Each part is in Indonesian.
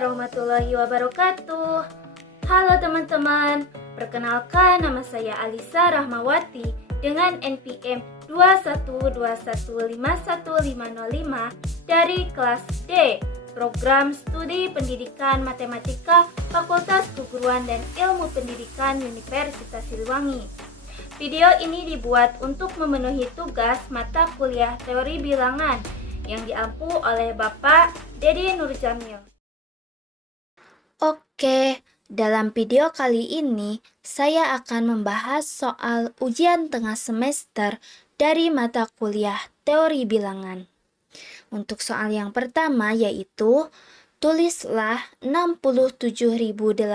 warahmatullahi wabarakatuh. Halo teman-teman, perkenalkan nama saya Alisa Rahmawati dengan NPM 212151505 dari kelas D, Program Studi Pendidikan Matematika Fakultas Keguruan dan Ilmu Pendidikan Universitas Siliwangi. Video ini dibuat untuk memenuhi tugas mata kuliah teori bilangan yang diampu oleh Bapak Dedi Nurjamil. Oke, dalam video kali ini saya akan membahas soal ujian tengah semester dari mata kuliah teori bilangan. Untuk soal yang pertama yaitu tulislah 67.895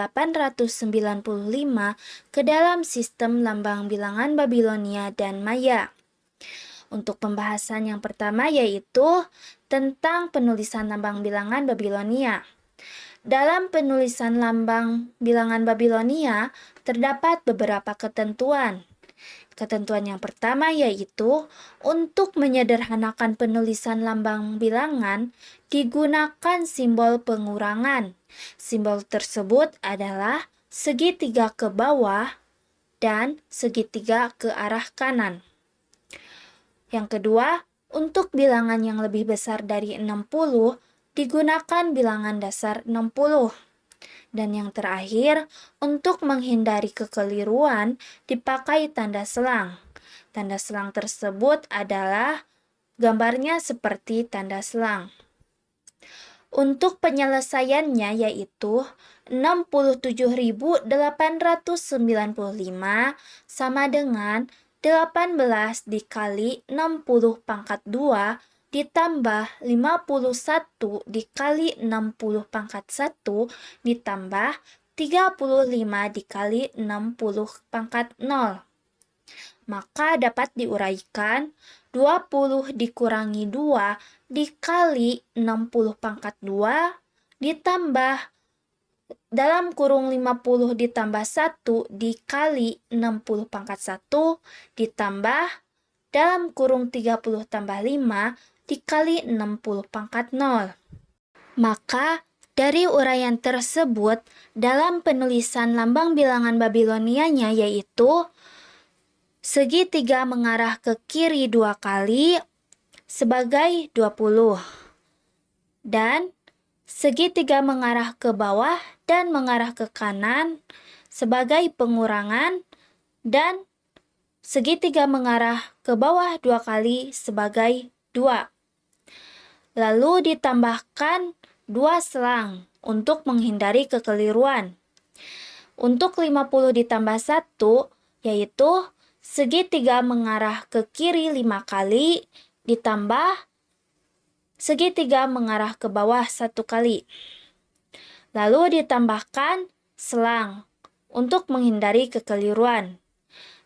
ke dalam sistem lambang bilangan Babilonia dan Maya. Untuk pembahasan yang pertama yaitu tentang penulisan lambang bilangan Babilonia. Dalam penulisan lambang bilangan Babilonia terdapat beberapa ketentuan. Ketentuan yang pertama yaitu untuk menyederhanakan penulisan lambang bilangan digunakan simbol pengurangan. Simbol tersebut adalah segitiga ke bawah dan segitiga ke arah kanan. Yang kedua, untuk bilangan yang lebih besar dari 60 digunakan bilangan dasar 60. Dan yang terakhir, untuk menghindari kekeliruan dipakai tanda selang. Tanda selang tersebut adalah gambarnya seperti tanda selang. Untuk penyelesaiannya yaitu 67.895 sama dengan 18 dikali 60 pangkat 2 ditambah 51 dikali 60 pangkat 1 ditambah 35 dikali 60 pangkat 0. Maka dapat diuraikan 20 dikurangi 2 dikali 60 pangkat 2 ditambah dalam kurung 50 ditambah 1 dikali 60 pangkat 1 ditambah dalam kurung 30 tambah 5 dikali 60 pangkat 0. Maka dari uraian tersebut dalam penulisan lambang bilangan Babilonianya yaitu segitiga mengarah ke kiri 2 kali sebagai 20 dan segitiga mengarah ke bawah dan mengarah ke kanan sebagai pengurangan dan segitiga mengarah ke bawah 2 kali sebagai 2. Lalu ditambahkan 2 selang untuk menghindari kekeliruan. Untuk 50 ditambah 1 yaitu segitiga mengarah ke kiri 5 kali ditambah segitiga mengarah ke bawah 1 kali. Lalu ditambahkan selang untuk menghindari kekeliruan.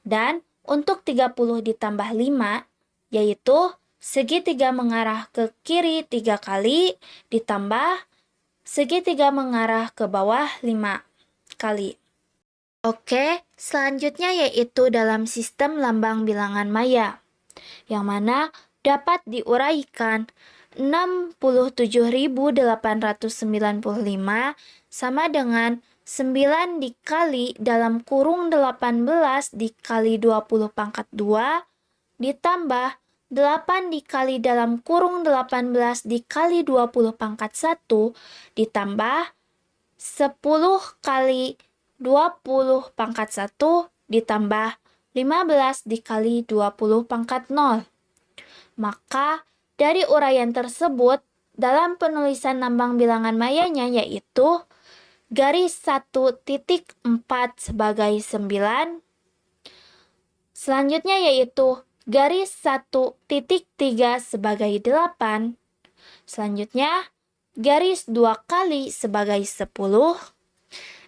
Dan untuk 30 ditambah 5 yaitu segitiga mengarah ke kiri 3 kali ditambah segitiga mengarah ke bawah 5 kali. Oke, selanjutnya yaitu dalam sistem lambang bilangan Maya, yang mana dapat diuraikan 67.895 sama dengan 9 dikali dalam kurung 18 dikali 20 pangkat 2 ditambah 8 dikali dalam kurung 18 dikali 20 pangkat 1 ditambah 10 kali 20 pangkat 1 ditambah 15 dikali 20 pangkat 0. Maka dari uraian tersebut dalam penulisan lambang bilangan Mayanya yaitu garis 1.4 sebagai 9. Selanjutnya yaitu garis 1.3 sebagai 8. Selanjutnya garis 2 kali sebagai 10.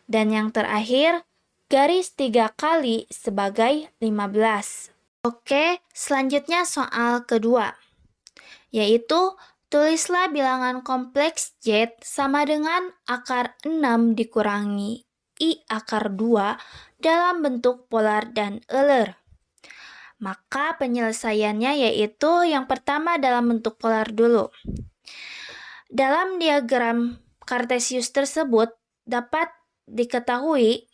Dan yang terakhir garis 3 kali sebagai 15. Oke, selanjutnya soal kedua, yaitu tulislah bilangan kompleks Z sama dengan akar 6 dikurangi I akar 2 dalam bentuk polar dan Euler. Maka penyelesaiannya yaitu yang pertama dalam bentuk polar dulu. Dalam diagram kartesius tersebut dapat diketahui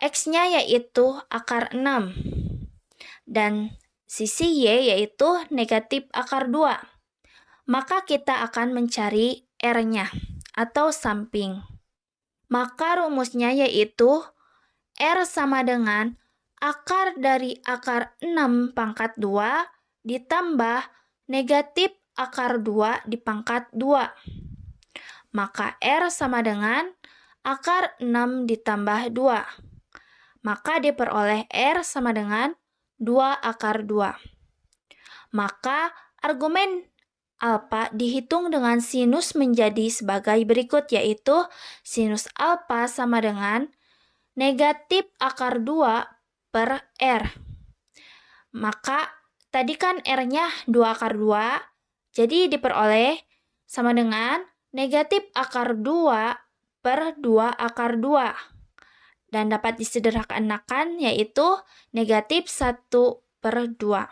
X-nya yaitu akar 6 dan sisi Y yaitu negatif akar 2. Maka kita akan mencari R-nya atau samping. Maka rumusnya yaitu R sama dengan akar dari akar 6 pangkat 2 ditambah negatif akar 2 dipangkat 2. Maka R sama dengan akar 6 ditambah 2. Maka diperoleh R sama dengan 2 akar 2. Maka argumen alfa dihitung dengan sinus menjadi sebagai berikut, yaitu sinus alfa sama dengan negatif akar 2 per R. Maka tadi kan R-nya 2 akar 2, jadi diperoleh sama dengan negatif akar 2 per 2 akar 2. Dan dapat disederhanakan yaitu negatif 1 per 2.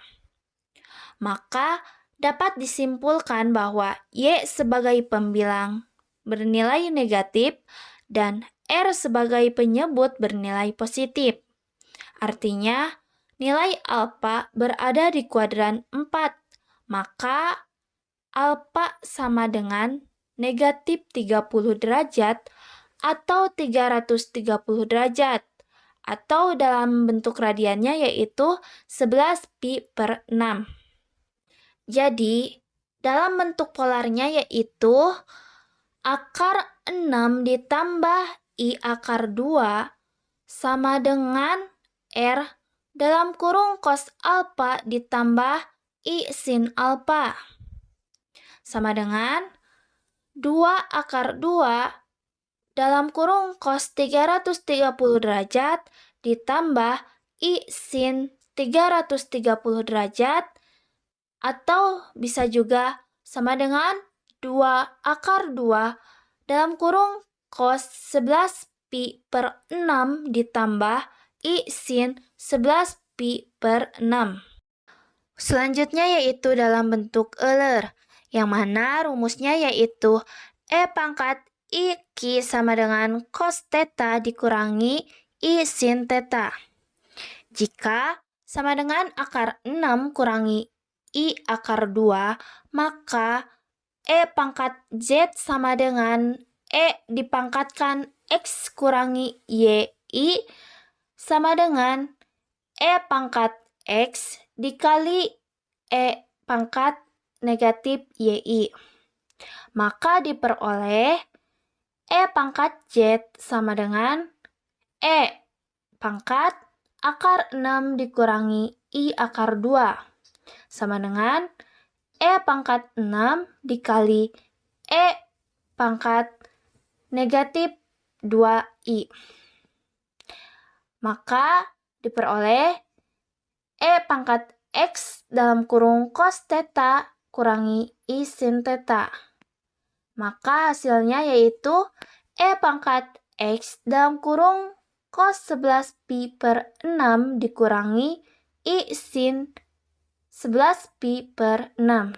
Maka dapat disimpulkan bahwa Y sebagai pembilang bernilai negatif dan R sebagai penyebut bernilai positif. Artinya, nilai alfa berada di kuadran 4, maka alfa sama dengan negatif 30 derajat atau 330 derajat, atau dalam bentuk radiannya yaitu 11 pi per 6. Jadi, dalam bentuk polarnya yaitu akar 6 ditambah I akar 2 sama dengan R dalam kurung cos alfa ditambah I sin alfa sama dengan 2 akar 2 dalam kurung cos 330 derajat ditambah I sin 330 derajat, atau bisa juga sama dengan 2 akar 2 dalam kurung cos 11 pi per 6 ditambah I sin 11 pi per 6. Selanjutnya yaitu dalam bentuk Euler, yang mana rumusnya yaitu E pangkat I Q sama dengan cos theta dikurangi I sin theta. Jika sama dengan akar 6 kurangi I akar 2, maka E pangkat Z sama dengan E dipangkatkan X kurangi YI sama dengan E pangkat X dikali E pangkat negatif YI. Maka diperoleh E pangkat Z sama dengan E pangkat akar 6 dikurangi I akar 2 sama dengan E pangkat 6 dikali E pangkat negatif 2I. Maka diperoleh E pangkat X dalam kurung cos theta kurangi I sin theta. Maka hasilnya yaitu E pangkat X dalam kurung cos 11 pi per 6 dikurangi I sin 11 pi per 6.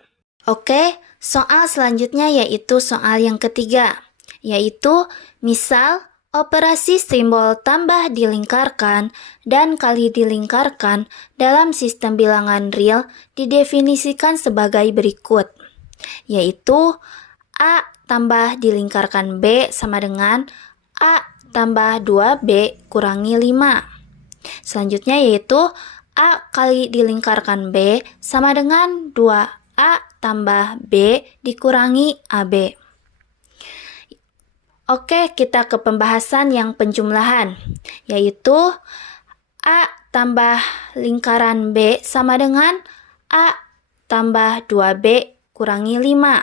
Oke, soal selanjutnya yaitu soal yang ketiga, yaitu misal operasi simbol tambah dilingkarkan dan kali dilingkarkan dalam sistem bilangan real didefinisikan sebagai berikut, yaitu A tambah dilingkarkan B sama dengan A tambah 2B kurangi 5. Selanjutnya yaitu A kali dilingkarkan B sama dengan 2A tambah B dikurangi AB. Oke, kita ke pembahasan yang penjumlahan, yaitu A tambah lingkaran B sama dengan A tambah 2B kurangi 5.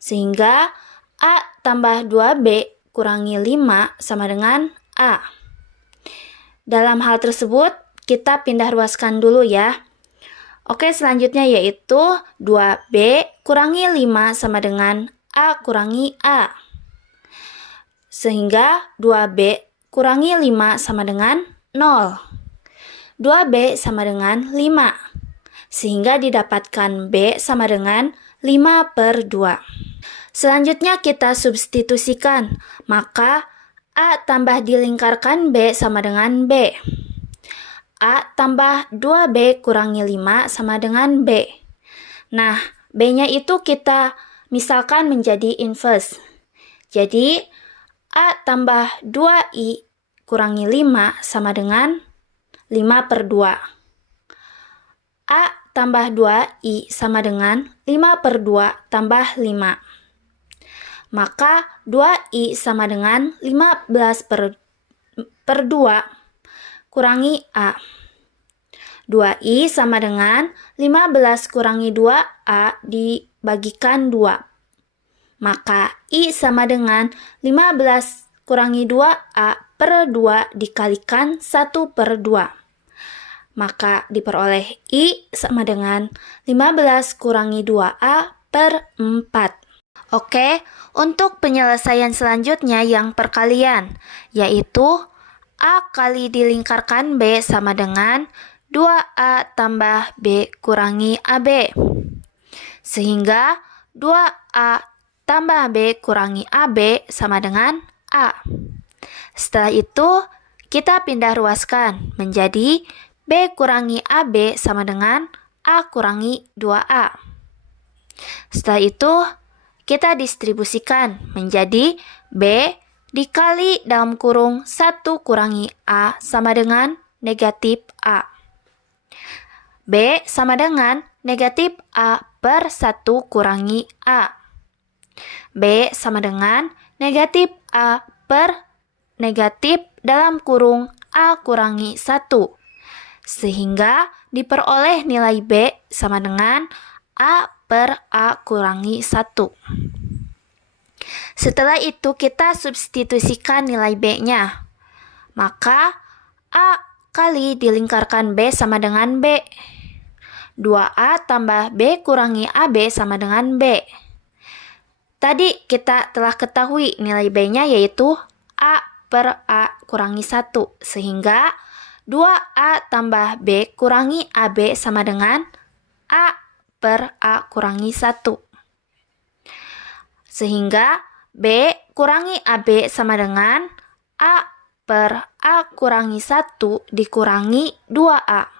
Sehingga A tambah 2B kurangi 5 sama dengan A. Dalam hal tersebut, kita pindah ruaskan dulu ya. Oke, selanjutnya yaitu 2B kurangi 5 sama dengan A kurangi A. Sehingga 2B kurangi 5 sama dengan 0. 2B sama dengan 5. Sehingga didapatkan B sama dengan 5 per 2. Selanjutnya kita substitusikan, maka A tambah dilingkarkan B sama dengan B. A tambah 2B kurangi 5 sama dengan B. Nah, B-nya itu kita misalkan menjadi inverse. Jadi, A tambah 2I kurangi 5 sama dengan 5/2. A tambah 2I sama dengan 5/2 tambah 5. Maka 2I sama dengan 15/2 kurangi A. 2I sama dengan 15 kurangi 2A dibagikan 2. Maka I sama dengan 15 kurangi 2A per 2 dikalikan 1/2. Maka diperoleh I sama dengan 15 kurangi 2A per 4. Oke, untuk penyelesaian selanjutnya yang perkalian, yaitu A kali dilingkarkan B sama dengan 2A tambah B kurangi AB. Sehingga 2A tambah B kurangi AB sama dengan A. Setelah itu, kita pindah ruaskan menjadi B kurangi AB sama dengan A kurangi 2A. Setelah itu, kita distribusikan menjadi B dikali dalam kurung 1 kurangi A sama dengan negatif A. B sama dengan negatif A per 1 kurangi A. B sama dengan negatif A per negatif dalam kurung A kurangi 1. Sehingga diperoleh nilai B sama dengan A per A kurangi 1. Setelah itu kita substitusikan nilai B-nya. Maka A kali dilingkarkan B sama dengan B. 2A tambah B kurangi AB sama dengan B. Tadi kita telah ketahui nilai B-nya yaitu A per A kurangi 1. Sehingga 2A tambah B kurangi AB sama dengan A per A kurangi 1. Sehingga B kurangi AB sama dengan A per A kurangi 1 dikurangi 2A.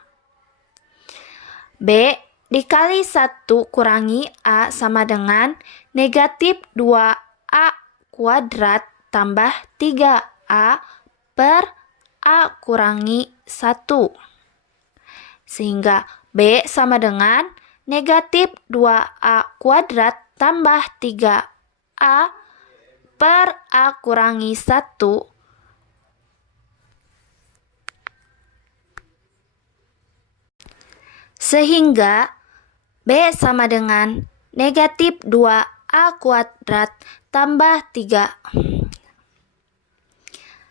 B dikali 1 kurangi A sama dengan negatif 2A kuadrat tambah 3A per A kurangi 1. Sehingga B sama dengan negatif 2A kuadrat tambah 3A per A kurangi 1 sehingga B sama dengan negatif 2A kuadrat tambah 3.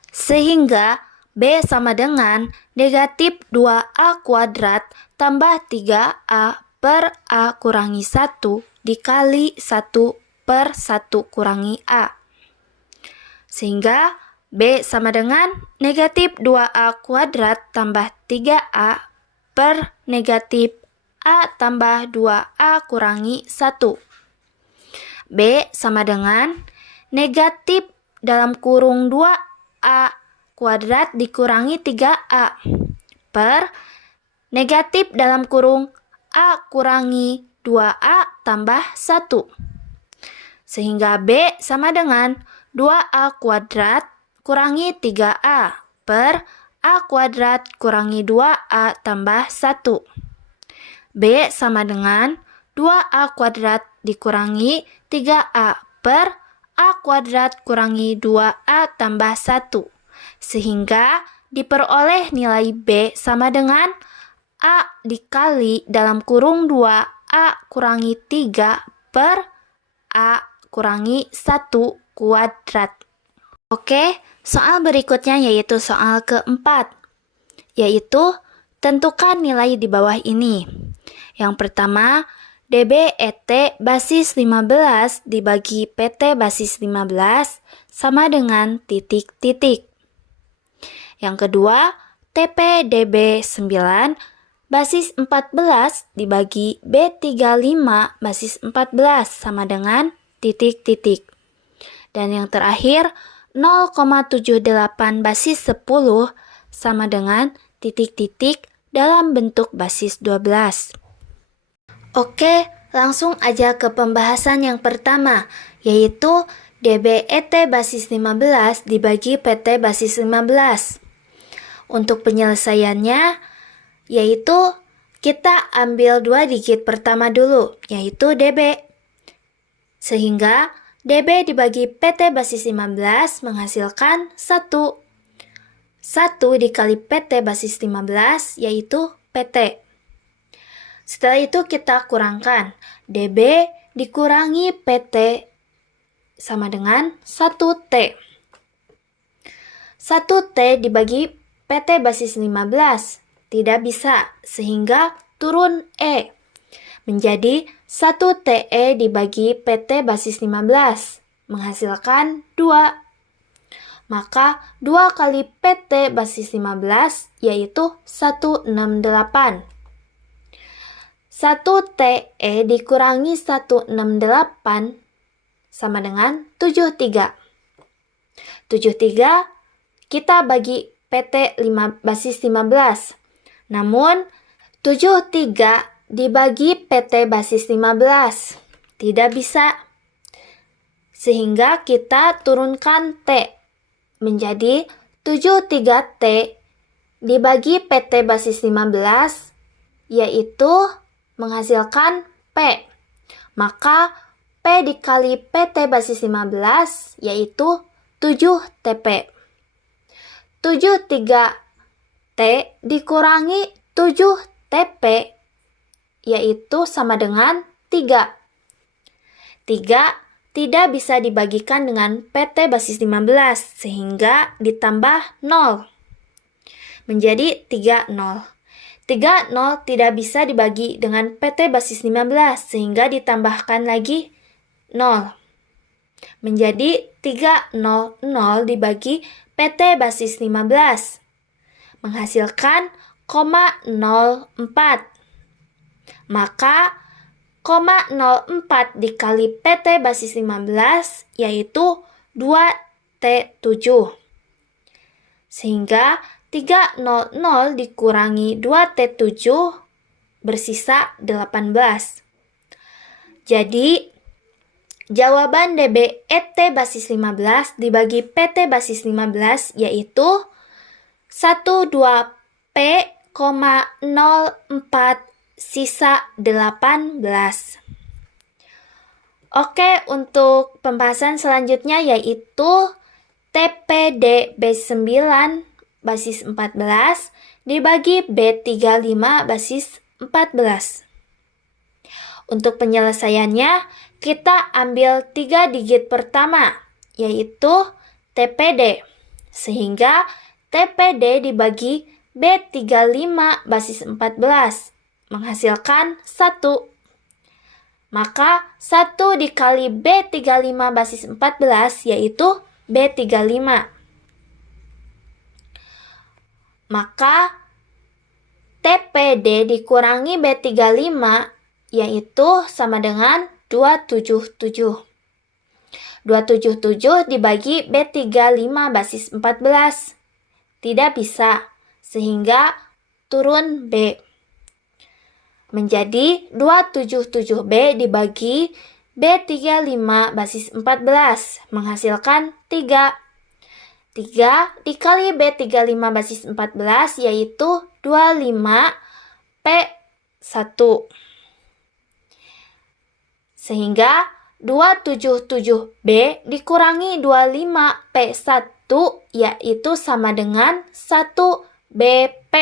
Sehingga B sama dengan negatif 2A kuadrat tambah 3A per A kurangi 1 dikali 1 per 1 kurangi A. Sehingga B sama dengan negatif 2A kuadrat tambah 3A per negatif A tambah 2A kurangi 1. B sama dengan negatif dalam kurung 2A kuadrat dikurangi 3A per negatif dalam kurung A kurangi 2A tambah 1. Sehingga B sama dengan 2A kuadrat kurangi 3A per A kuadrat kurangi 2A tambah 1. B sama dengan 2A kuadrat dikurangi 3A per A kuadrat kurangi 2A tambah 1. Sehingga diperoleh nilai B sama dengan A dikali dalam kurung 2A kurangi 3 per A kurangi 1 kuadrat. Oke, soal berikutnya yaitu soal keempat, yaitu tentukan nilai di bawah ini. Yang pertama, DB/ET basis 15 dibagi PT basis 15 sama dengan titik-titik. Yang kedua, TP/DB 9 basis 14 dibagi B35 basis 14 sama dengan titik-titik. Dan yang terakhir, 0,78 basis 10 sama dengan titik-titik dalam bentuk basis 12. Oke, langsung aja ke pembahasan yang pertama, yaitu DBET basis 15 dibagi PT basis 15. Untuk penyelesaiannya, yaitu kita ambil 2 digit pertama dulu, yaitu DB. Sehingga DB dibagi PT basis 15 menghasilkan 1. 1 dikali PT basis 15 yaitu PT. Setelah itu kita kurangkan. DB dikurangi PT sama dengan 1T. 1T dibagi PT basis 15 tidak bisa, sehingga turun E. Menjadi 1TE dibagi PT basis 15 menghasilkan 2. Maka 2 kali PT basis 15 yaitu 168. 1TE dikurangi 168 sama dengan 73. 73 kita bagi PT basis 15. Namun 73 dibagi PT basis 15 tidak bisa. Sehingga kita turunkan T menjadi 73T dibagi PT basis 15 yaitu menghasilkan P. Maka P dikali PT basis 15 yaitu 7TP. 73T dikurangi 7TP yaitu sama dengan 3. 3 tidak bisa dibagikan dengan PT basis 15 sehingga ditambah 0. Menjadi 30. 30 tidak bisa dibagi dengan PT basis 15 sehingga ditambahkan lagi 0. Menjadi 300 dibagi PT basis 15 menghasilkan 0,04. Maka 0,04 dikali PT basis 15 yaitu 2T7. Sehingga 300 dikurangi 2T7 bersisa 18. Jadi jawaban DBET basis 15 dibagi PT basis 15 yaitu 12P,04 sisa 18. Oke, untuk pembahasan selanjutnya yaitu TPD B9 basis 14 dibagi B35 basis 14. Untuk penyelesaiannya, kita ambil 3 digit pertama, yaitu TPD. Sehingga TPD dibagi B35 basis 14 menghasilkan 1. Maka 1 dikali B35 basis 14 yaitu B35. Maka TPD dikurangi B35 yaitu sama dengan 277. 277 dibagi B35 basis 14. Tidak bisa, sehingga turun B. Menjadi 277B dibagi B35 basis 14 menghasilkan 3. 3 dikali B35 basis 14 yaitu 25P1. Sehingga 277B dikurangi 25P1 yaitu sama dengan 1BP.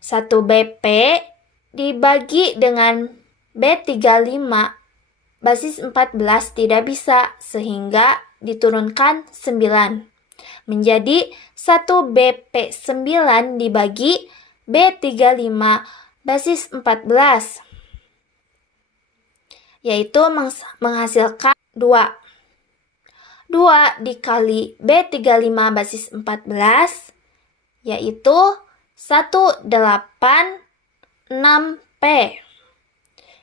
1BP dibagi dengan B35 basis 14 tidak bisa sehingga diturunkan 9. Menjadi 1BP9 dibagi B35 basis 14 yaitu menghasilkan 2. 2 dikali B35 basis 14 yaitu 186P.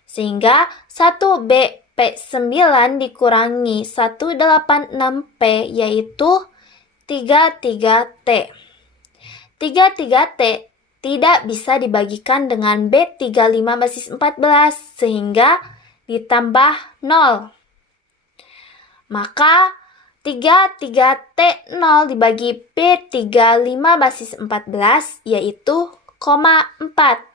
Sehingga 1B P9 dikurangi 186P yaitu 33T. 33T tidak bisa dibagikan dengan B35 basis 14 sehingga ditambah 0. Maka 33T0 dibagi B35 basis 14 yaitu 4.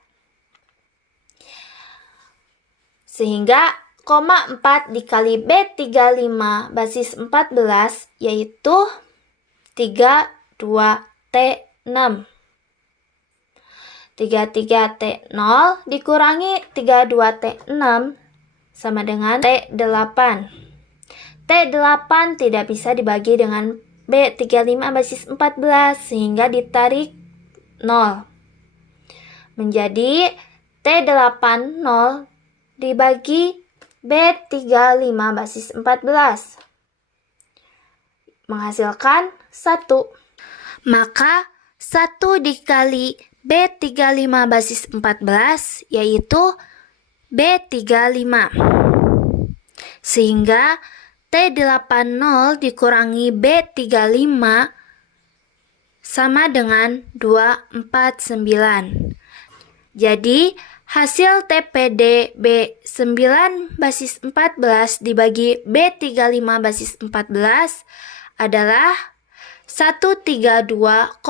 Sehingga 4 dikali B35 basis 14 yaitu 32T6. 33T0 dikurangi 32T6 sama dengan T8. T8 tidak bisa dibagi dengan B35 basis 14 sehingga ditarik 0. Menjadi T8 0 dibagi B35 basis 14 menghasilkan 1. Maka 1 dikali B35 basis 14 yaitu B35. Sehingga T80 dikurangi B35 sama dengan 249. Jadi hasil TPD B9 basis 14 dibagi B35 basis 14 adalah 132,41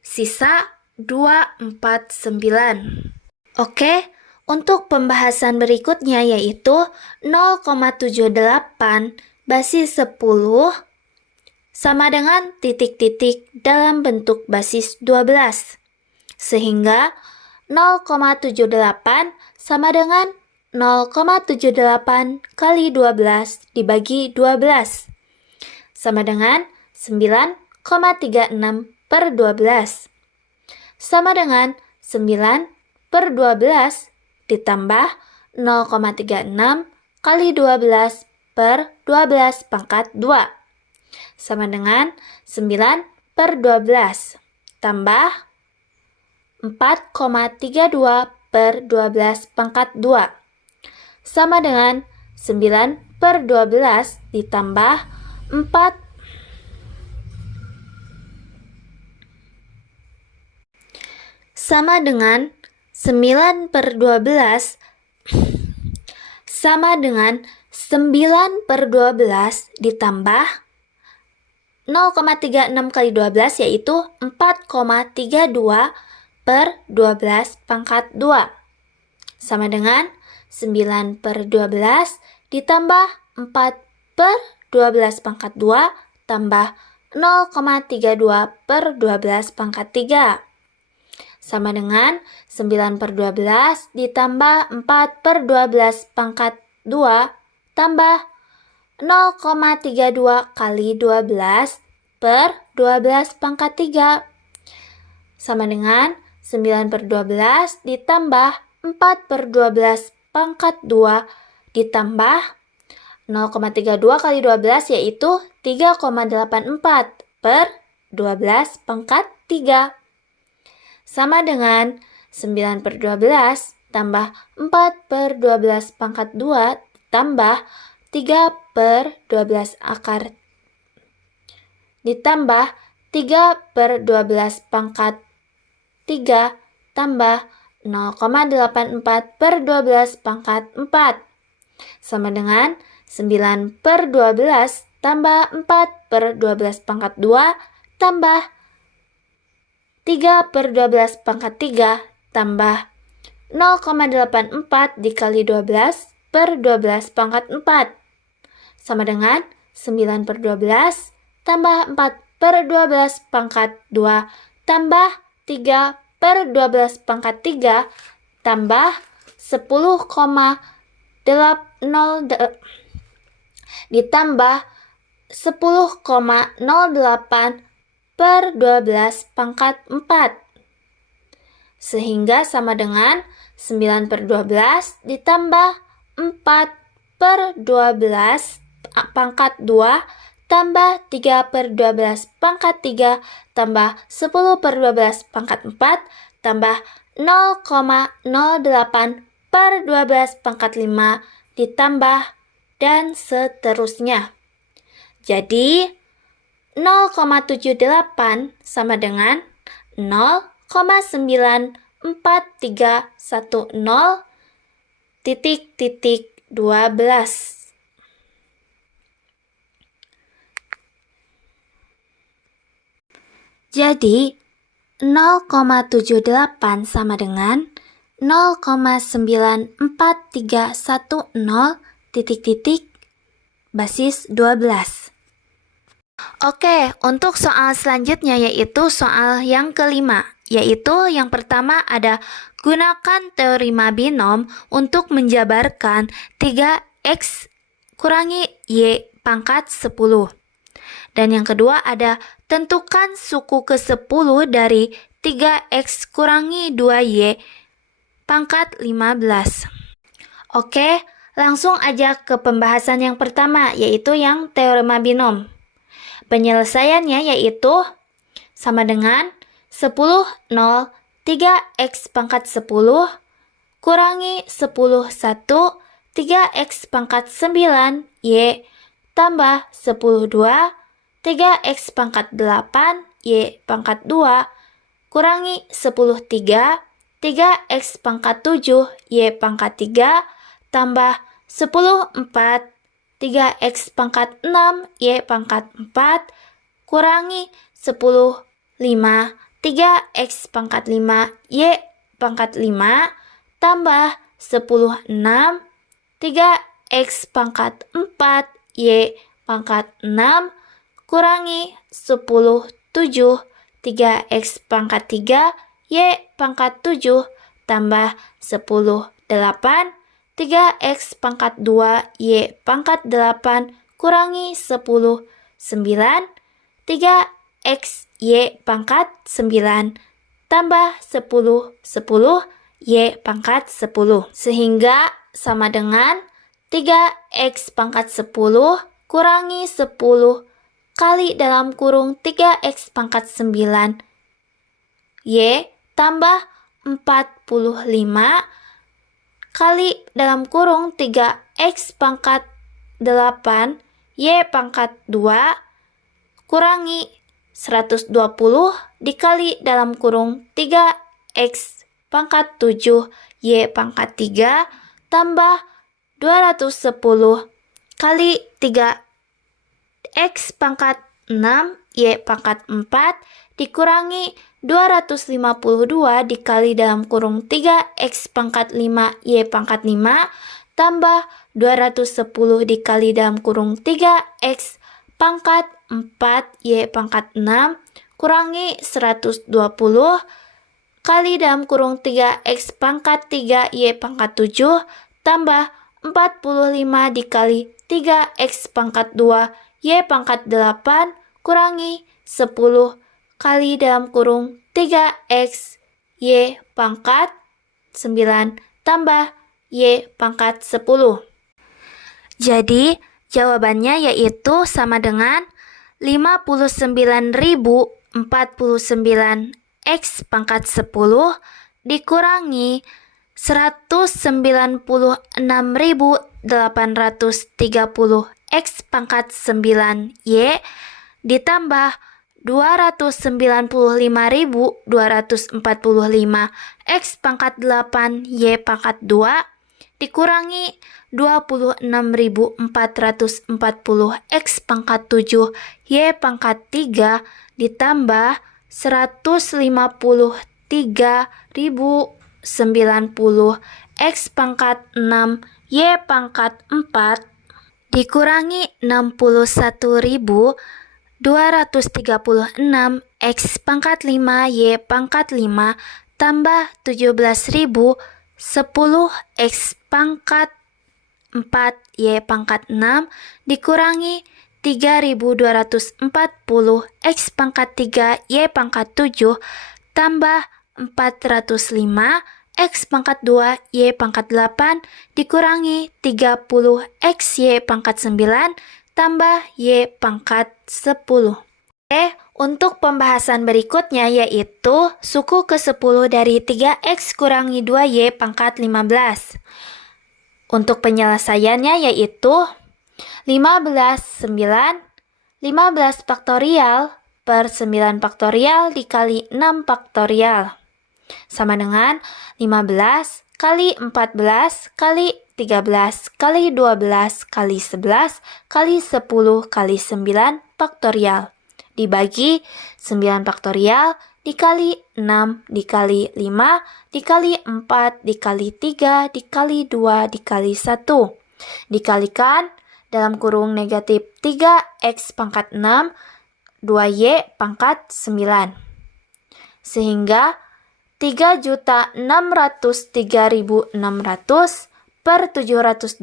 sisa 249. Oke, untuk pembahasan berikutnya yaitu 0,78 basis 10 sama dengan titik-titik dalam bentuk basis 12. Sehingga 0,78 sama dengan 0,78 kali 12 dibagi 12 sama dengan 9,36 per 12 sama dengan 9 per 12 ditambah 0,36 kali 12 per 12 pangkat 2 sama dengan 9 per 12 tambah 4,32 per 12 pangkat 2 sama dengan 9 per 12 ditambah 4 sama dengan 9 per 12 sama dengan 9 per 12 ditambah 0,36 kali 12 yaitu 4,32 per 12 pangkat 2 sama dengan 9 per 12 ditambah 4 per 12 pangkat 2 tambah 0,32 per 12 pangkat 3 sama dengan 9 per 12 ditambah 4 per 12 pangkat 2 tambah 0,32 kali 12 per 12 pangkat 3 sama dengan 9 per 12 ditambah 4 per 12 pangkat 2 ditambah 0,32 kali 12 yaitu 3,84 per 12 pangkat 3 sama dengan 9 per 12 tambah 4 per 12 pangkat 2 tambah 3 per 12 akar ditambah 3 per 12 pangkat 3 tambah 0,84 per 12 pangkat 4 sama dengan 9 per 12 tambah 4 per 12 pangkat 2 tambah 3 per 12 pangkat 3 tambah 0,84 dikali 12 per 12 pangkat 4 sama dengan 9 per 12 tambah 4 per 12 pangkat 2 tambah 3 per 12 pangkat 3 tambah 10,0 ditambah 10,08 per 12 pangkat 4 sehingga sama dengan 9 per 12 ditambah 4 per 12 pangkat 2 tambah 3 per 12 pangkat 3 tambah 10 per 12 pangkat 4 tambah 0,08 per 12 pangkat 5 ditambah, dan seterusnya. Jadi, 0,78 sama dengan 0,9431 titik 12. Jadi, 0,78 sama dengan 0,9431 titik basis 12. Oke, untuk soal selanjutnya yaitu soal yang kelima, yaitu yang pertama ada gunakan teorema binom untuk menjabarkan 3x kurangi y pangkat 10. Dan yang kedua ada tentukan suku ke-10 dari 3x kurangi 2y pangkat 15. Oke, langsung aja ke pembahasan yang pertama, yaitu yang teorema binom. Penyelesaiannya yaitu sama dengan 10, 0, 3x pangkat 10, kurangi 10, 1, 3x pangkat 9, y, tambah 10, 2, 3x pangkat 8, y pangkat 2, kurangi 10, 3, 3x pangkat 7, y pangkat 3, tambah 10, 4, 3x pangkat 6, y pangkat 4, kurangi 10, 5, 3x pangkat 5, y pangkat 5, tambah 10, 6, 3x pangkat 4, y pangkat 6, kurangi 10, 7, 3x pangkat 3, y pangkat 7, tambah 10, 8, 3x pangkat 2, y pangkat 8, kurangi 10, 9, 3x y pangkat 9, tambah 10, 10, y pangkat 10. Sehingga sama dengan 3x pangkat 10 kurangi 10 kali dalam kurung 3x pangkat 9, y tambah 45 kali dalam kurung 3x pangkat 8, y pangkat 2, kurangi 120 dikali dalam kurung 3x pangkat 7, y pangkat 3, tambah 210 kali 3x pangkat 6, y pangkat 4, dikurangi 252 dikali dalam kurung 3x pangkat 5, y pangkat 5, tambah 210 dikali dalam kurung 3x pangkat 4, y pangkat 6, kurangi 120 kali dalam kurung 3x pangkat 3, y pangkat 7, tambah 45 dikali 3x pangkat 2, y pangkat 8, kurangi 10 kali dalam kurung 3x y pangkat 9 tambah y pangkat 10. Jadi jawabannya yaitu sama dengan 59.049 x pangkat 10 dikurangi 196.830 x pangkat 9 y ditambah 295.245 x pangkat 8 y pangkat 2 dikurangi 26.440 x pangkat 7 y pangkat 3 ditambah 153.090 x pangkat 6 y pangkat 4 dikurangi 61.236 x pangkat 5 y pangkat 5 tambah 17.010 x pangkat 4 y pangkat 6 dikurangi 3.240 x pangkat 3 y pangkat 7 tambah 405 x pangkat 2 y pangkat 8 dikurangi 30 x y pangkat 9 tambah y pangkat 10. Untuk pembahasan berikutnya yaitu suku ke-10 dari 3x kurangi 2y pangkat 15. Untuk penyelesaiannya yaitu 15 faktorial per 9 faktorial dikali 6 faktorial. Sama dengan 15 kali 14 kali 13 kali 12 kali 11 kali 10 kali 9 faktorial. Dibagi 9 faktorial dikali 6 dikali 5 dikali 4 dikali 3 dikali 2 dikali 1. Dikalikan dalam kurung negatif 3x pangkat 6 2y pangkat 9. Sehingga 3.603.600 per 720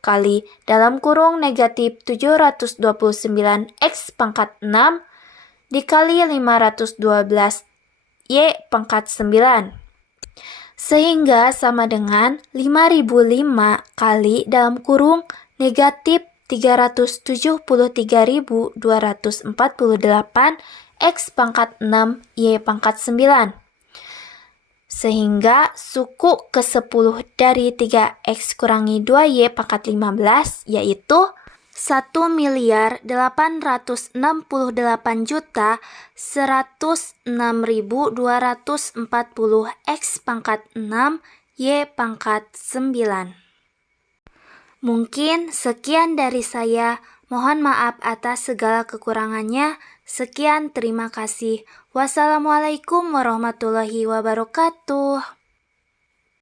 kali dalam kurung negatif 729x pangkat 6 dikali 512 y pangkat 9. Sehingga sama dengan 5005 kali dalam kurung negatif 373.248 x pangkat 6 y pangkat 9. Sehingga suku ke-10 dari 3x kurangi 2y pangkat 15 yaitu 1.868.106.240 x pangkat 6 y pangkat 9. Mungkin sekian dari saya. Mohon maaf atas segala kekurangannya. Sekian, terima kasih. Wassalamualaikum warahmatullahi wabarakatuh.